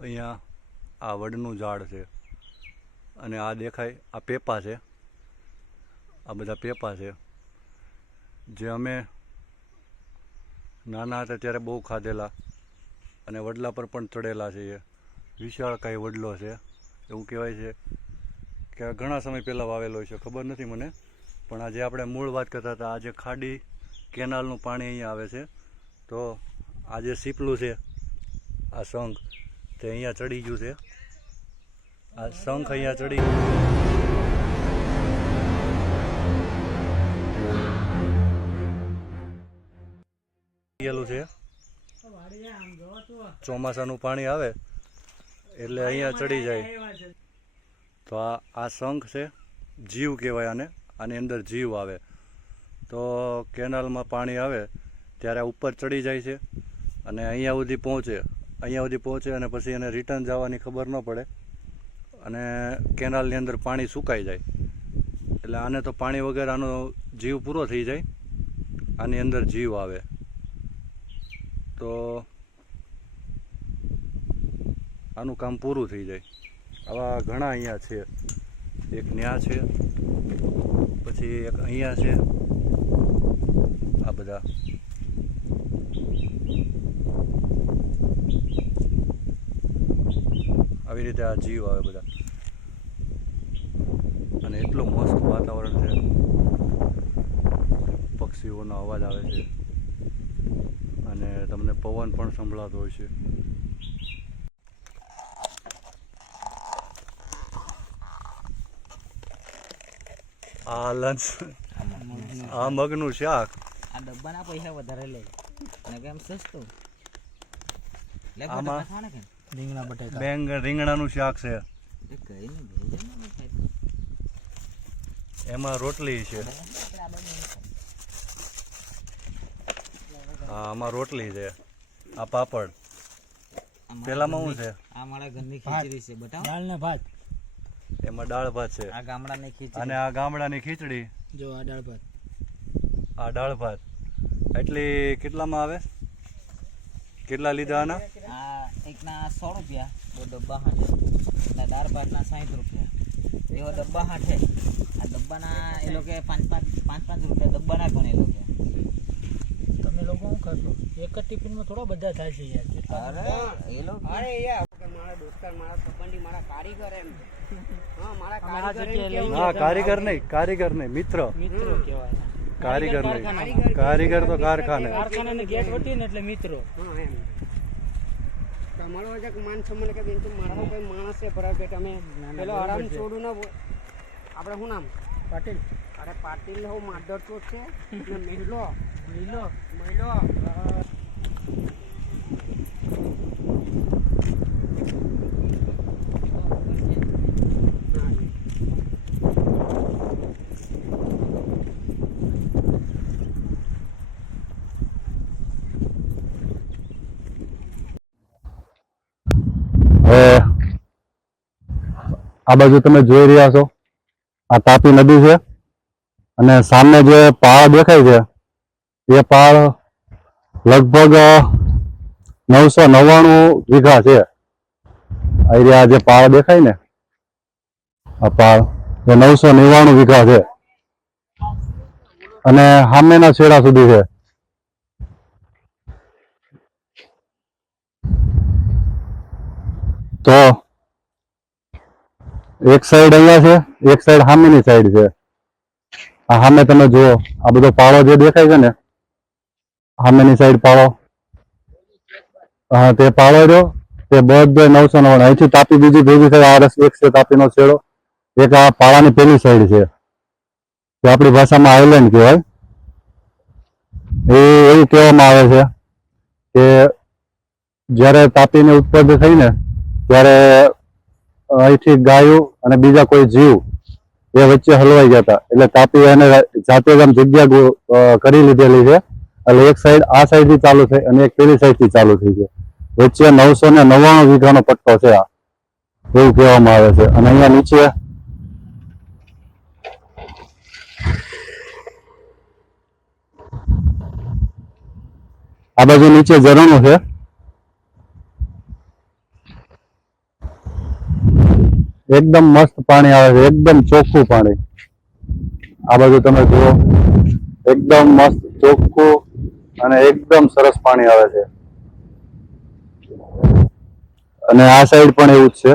અહીંયા આ વડનું ઝાડ છે અને આ દેખાય આ પેપા છે, આ બધા પેપા છે જે અમે નાના હતા ત્યારે બહુ ખાધેલા અને વડલા પર પણ ચડેલા છે. એ વિશાળકાય વડલો છે, એવું કહેવાય છે કે ઘણા સમય પહેલાં વાવેલો છે, ખબર નથી મને. પણ આજે આપણે મૂળ વાત કરતા હતા, આજે ખાડી કેનાલનું પાણી અહીંયા આવે છે, તો આ જે સીપલું છે આ શંખ તે અહીંયા ચડી ગયું છે. આ શંખ અહીંયા ચડી ગયેલું છે. ચોમાસાનું પાણી આવે એટલે અહીંયા ચડી જાય. તો આ શંખ છે, જીવ કહેવાય આને, આની અંદર જીવ આવે. તો કેનાલમાં પાણી આવે ત્યારે ઉપર ચડી જાય છે અને અહીંયા સુધી પહોંચે અને પછી એને રિટર્ન જવાની ખબર ન પડે અને કેનાલની અંદર પાણી સુકાઈ જાય. એટલે આને તો પાણી વગર આનો જીવ પૂરો થઈ જાય, આની અંદર જીવ આવે. તો આનું કામ પૂરું થઈ જાય. આવા ઘણા અહીંયા છે, એક ન્યા છે, પછી એક અહીંયા છે, આ બધા આવી રીતે આ જીવ આવે બધા. અને એટલું મસ્ત વાતાવરણ છે, પક્ષીઓનો અવાજ આવે છે અને તમને પવન પણ સંભળાતો હોય છે. આ લંચ, આ મગનું શાક. આ ડબ્બાના પૈસા વધારે લે ને કેમ સસ્તું. આમાં રીંગણા બટાકા રીંગણાનું શાક છે, કઈ નહીં એમાં રોટલી છે. હા, આમાં રોટલી છે, આ પાપડ. પેલામાં શું છે? આ મારા ઘરની ખીચડી છે, બતાવો. દાળ ને ભાત. એમાં દાળ ભાત છે. આ ગામડાની ખીચડી અને આ ગામડાની ખીચડી. જો આ દાળ ભાત. આ દાળ ભાત એટલી કેટલામાં આવે? કેટલા લીધા આના? આ એકના 100 રૂપિયા, બે ડબ્બા હાથે. અને દાળ ભાતના 60 રૂપિયા. એવો ડબ્બા હાથે. આ ડબ્બાના એ લોકો 5 રૂપિયા ડબ્બાના પણ એ લોકો. તમે લોકો શું કરશો? એક જ ટિફિનમાં થોડા બધા થાય છે યાર. અરે એ લોકો મારા દોસ્તાર, મારા સંબંધી, મારા કારીગર એમ. હા, મારા કારીગર એમ કેવું. હા, કારીગર નહીં, મિત્ર. મિત્રો કહેવાય. કારીગર નહીં, કારીગર તો કારખાને ગેટ વટી ને એટલે મિત્રો. હા એમ. તમારો જે માન સન્માન કે બેન, મારો કોઈ માણસ છે બરાબર કે તમે પેલો આરામ છોડું ને આપણે શું નામ? પાટીલ. અરે પાટીલ હો માધર ચોક છે ને મહિલો. આ બાજુ તમે જોઈ રહ્યા છો, આ તાપી નદી છે અને સામે જે પહાડ દેખાય છે એ પહાડ લગભગ 999 વીઘા છે. આ જે પહાડ દેખાય ને, આ પહાડ એ 999 વીઘા છે અને સામેના છેડા સુધી છે. તો એક સાઈડ અહીંયા છે, એક સાઈડ સામેની સાઈડ છે. આ સામે તમે જુઓ, આ બધો પાળો જે દેખાય છે ને, સામેની સાઈડ પાળો, હા તે પાળો રહ્યો, તે બધો 999. અહીંથી તાપી બીજી ભેગી થાય. આ રસ્તો એક છે તાપીનો છેડો, એક આ પાળાની પેલી સાઈડ છે, જે આપણી ભાષામાં આઈલેન્ડ કહેવાય. એવું કહેવામાં આવે છે કે જ્યારે તાપીની ઉત્પત્તિ થઈ ને ત્યારે અહીંથી ગાયો અને બીજા કોઈ જીવ એ વચ્ચે હલવાઈ ગયા હતા. એટલે તાપી એને જાતે જ આમ જગ્યા કરી લીધેલી છે. એટલે એક સાઈડ આ સાઈડ થી ચાલુ થઈ અને એક પેલી સાઈડ થી ચાલુ થઈ છે. વચ્ચે 999 વીઘાનો પટ્ટો છે આ, એવું કહેવામાં આવે છે. અને અહીંયા નીચે આ બાજુ નીચે ઝરણું છે. એકદમ મસ્ત પાણી આવે છે, એકદમ ચોખ્ખું પાણી. આ બાજુ તમે જુઓ, એકદમ મસ્ત ચોખ્ખું અને એકદમ સરસ પાણી આવે છે. અને આ સાઈડ પણ એવું જ છે.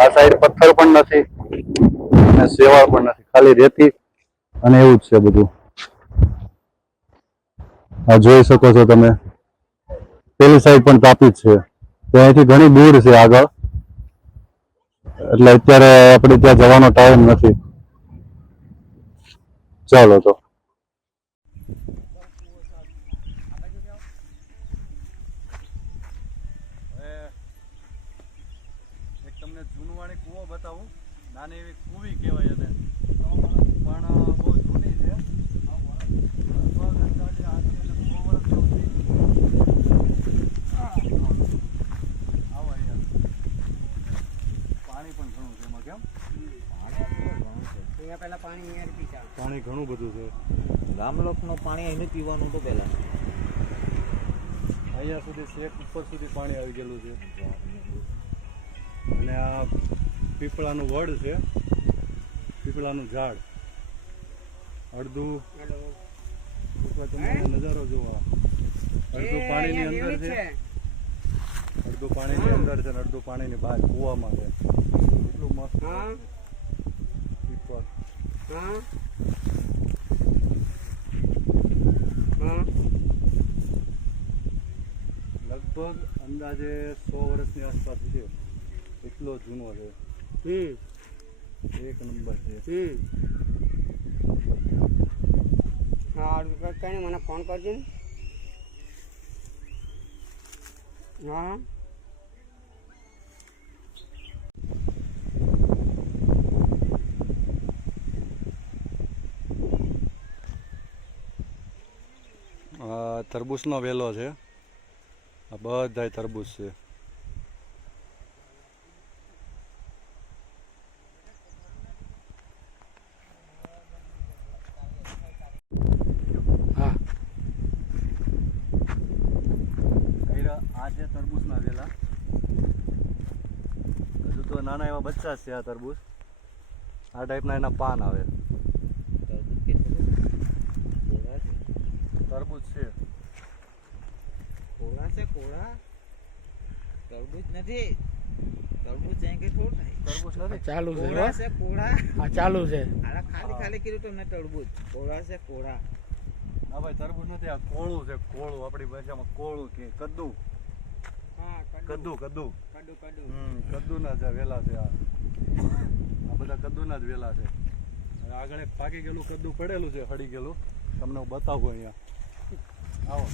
આ સાઈડ પથ્થર પણ નથી અને શેવાળ પણ નથી, ખાલી રેતી અને એવું જ છે બધું. આ જોઈ શકો છો તમે, પેલી સાઈડ પણ તાપી જ છે. ત્યાંથી ઘણી દૂર છે આગળ, એટલે અત્યારે આપણે ત્યાં જવાનો ટાઈમ નથી. ચાલો તો. એક તમને જૂનવાણી કૂવો બતાવું. નાની એવી કૂવી કહેવાય એને, પણ બહુ જૂની છે. લગભગ અંદાજે આજથી એને 100 વર્ષ જેવું થઈ ગયું. આવો અહીંયા પાણી પણ ઘણું છે એમાં. કેમ અહીંયા પહેલા પાણી અહીંયા પીતા. પાણી ઘણું બધું છે. ગામલોકનું પાણી અહીંનું પીવાનું તો પહેલા. અહીંયા સુધી શેક ઉપર સુધી પાણી આવી ગયેલું છે. અને આ પીપળાનું વડ છે, પીપળાનું ઝાડ. અડધું તમે નજારો જોવો, અડધું પાણીની અંદર છે, અડધું પાણીની અંદર છે ને અડધું પાણીની બહાર કૂવામાં છે. એટલું મસ્ત પીપળ. લગભગ અંદાજે 100 વર્ષની આસપાસ છે. એટલો જૂનો છે. એક નંબર છે. હા, કઈ મને ફોન કરજો ને. હા તરબૂચનો વેલો છે. આ બધાય તરબૂચ છે. હા, આ છે તરબૂચના વેલા. હજુ તો નાના એવા બચ્ચા છે આ તરબૂચ. આ ટાઈપના એના પાન આવે. તરબૂચ છે. કોળા છે, કોળા. તરબૂચ નથી. તરબૂચ અહીં કે થોડું થાય. તરબૂચ નથી. ચાલુ છે. કોળા છે, કોળા. હા, ચાલુ છે. આલા ખાલી ખાલી કીધું તમને તરબૂચ. કોળા છે, કોળા. ના ભાઈ, તરબૂચ નથી. આ કોળું છે. કોળું આપણી ભાષામાં કોળું કે કદ્દુ. હા કદ્દુ કદ્દુ કડું કદ્દુના જ વેલા છે. આ બધા કદ્દુના જ વેલા છે. હવે આગળ એક પાકી ગયેલું કદ્દુ પડેલું છે, હળી ગયેલું. તમને હું બતાવું અહીંયા. આવો.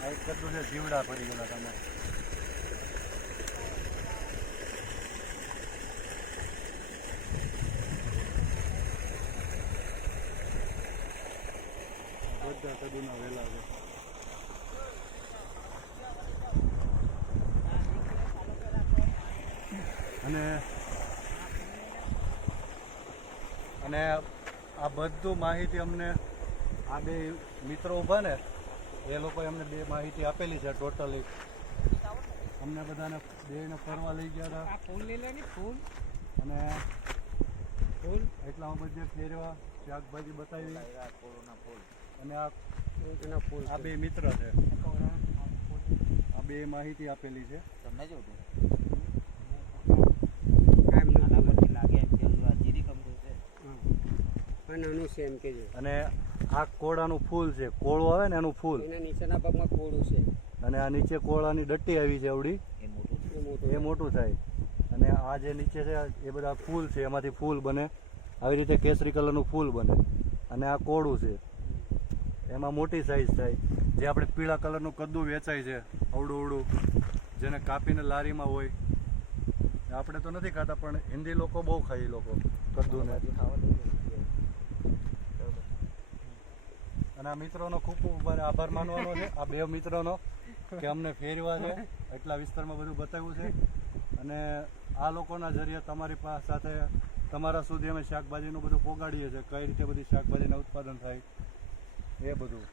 આ એક કદ્દુ છે, જીવડા પડી ગયેલા તમે. બધા કદ્દુના વેલા છે. અને આ બધું માહિતી અમને આ બે મિત્રો ઊભા ને એ લોકોએ અમને બે માહિતી આપેલી છે. ટોટલી અમને બધાને બેને ફરવા લઈ ગયા હતા. ફૂલ લઈ લે ને ફૂલ. અને ફૂલ એટલામાં બધે ફેરવા શાકભાજી બતાવી. અને આ બે મિત્ર છે. આ બે માહિતી આપેલી છે. તમને જોતું નાનું છે એમ કે છે. અને આ કોળાનું ફૂલ છે. કોળું આવે ને એનું ફૂલ. એના નીચેના ભાગમાં કોળું છે. અને આ નીચે કોળાની ડટ્ટી આવી છે આવડી. એ મોટું થાય. અને આ જે નીચે છે એ બધા ફૂલ છે, એમાંથી ફૂલ બને. આવી રીતે કેસરી કલરનું ફૂલ બને. અને આ કોળું છે, એમાં મોટી સાઈઝ થાય. જે આપણે પીળા કલરનું કદ્દુ વેચાય છે અવડું અવડું, જેને કાપીને લારીમાં હોય. આપણે તો નથી ખાતા, પણ હિન્દી લોકો બહુ ખાય. એ લોકો કદ્દુને. અને આ મિત્રોનો ખૂબ ખૂબ આભાર માનવાનો છે, આ બે મિત્રોનો, કે અમને ફેરવા છે, એટલા વિસ્તારમાં બધું બતાવ્યું છે. અને આ લોકોના જરીએ તમારી સાથે તમારા સુધી અમે શાકભાજીનું બધું પોગાડીએ છીએ, કઈ રીતે બધી શાકભાજીના ઉત્પાદન થાય એ બધું.